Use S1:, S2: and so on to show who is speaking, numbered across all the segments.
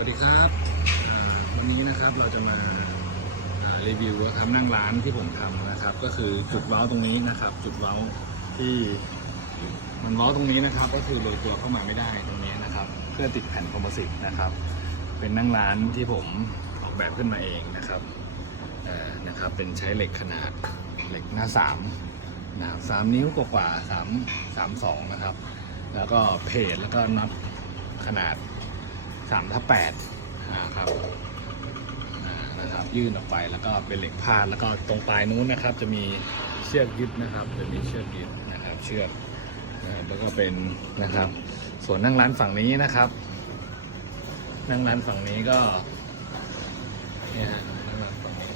S1: วัสดีครับวันนี้นะครับเราจะมารีวิวทำนั่งร้านที่ผมทำนะครับ ก็คือจุดเว้าตรงนี้นะครับ จุดเว้าที่มันเว้าตรงนี้นะครับ ก็คือโรยตัวเข้ามาไม่ได้ตรงนี้นะครับ เพื่อติดแผ่นคอมโพสิตนะครับ เป็นนั่งร้านที่ผมออกแบบขึ้นมาเองนะครับนะครับเป็นใช้เหล็กขนาดเหล็กหน้าสามนะครับสามนิ้วกว่าสามสามสองนะครับ แล้วก็เพจแล้วก็น็อตขนาด สามทับแปดนะครับนะครับ ยื่นออกไปแล้วก็เป็นเหล็กพาดแล้วก็ตรงปลายนู้นนะครับ จะมีเชือกยึดนะครับ จะมีเชือกยึดนะครับ เชือกนะแล้วก็เป็นนะครับ ส่วนนั่งร้านฝั่งนี้นะครับ นั่งร้านฝั่งนี้ก็เนี่ยฮะนั่งร้านฝั่งนี้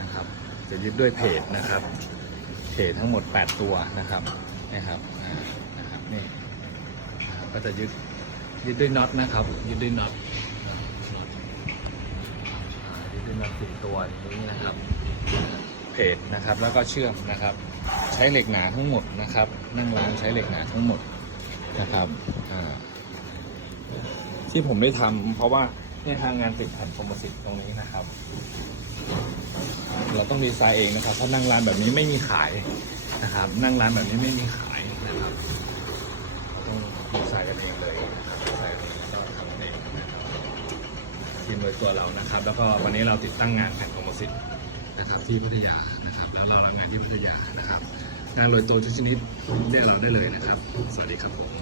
S1: นะครับ จะยึดด้วยเพจนะครับเพจทั้งหมด 8 ตัวนะครับนะครับนะครับนี่ก็จะยึด ยึดด้วยน็อตนะครับยึดด้วยน็อตยึดด้วยน็อตติดตัวอย่างนี้นะครับเพจนะครับแล้วก็เชื่อมนะครับ ใช้เหล็กหนาทั้งหมดนะครับ นั่งร้านใช้เหล็กหนาทั้งหมดนะครับที่ผมได้ทำเพราะว่าเนี่ยทางงานติดแผ่นคอมโพสิตตรงนี้นะครับ เราต้องดีไซน์เองนะครับเพรานั่งร้านแบบนี้ไม่มีขายนะครับ นั่งร้านแบบนี้ไม่มีขายนะครับ ต้องดีไซน์กันเองเลยนะครับดีไซน์เองแล้วก็ทำเองนะครับ ทีมโดยตัวเรานะครับ แล้วก็วันนี้เราติดตั้งงานแผ่นคอมโพสิตนะครับที่พัทยานะครับแล้วเรารับงานที่พัทยานะครับ งานโดยตัวทุกชนิดเรียกเราได้เลยนะครับ สวัสดีครับผม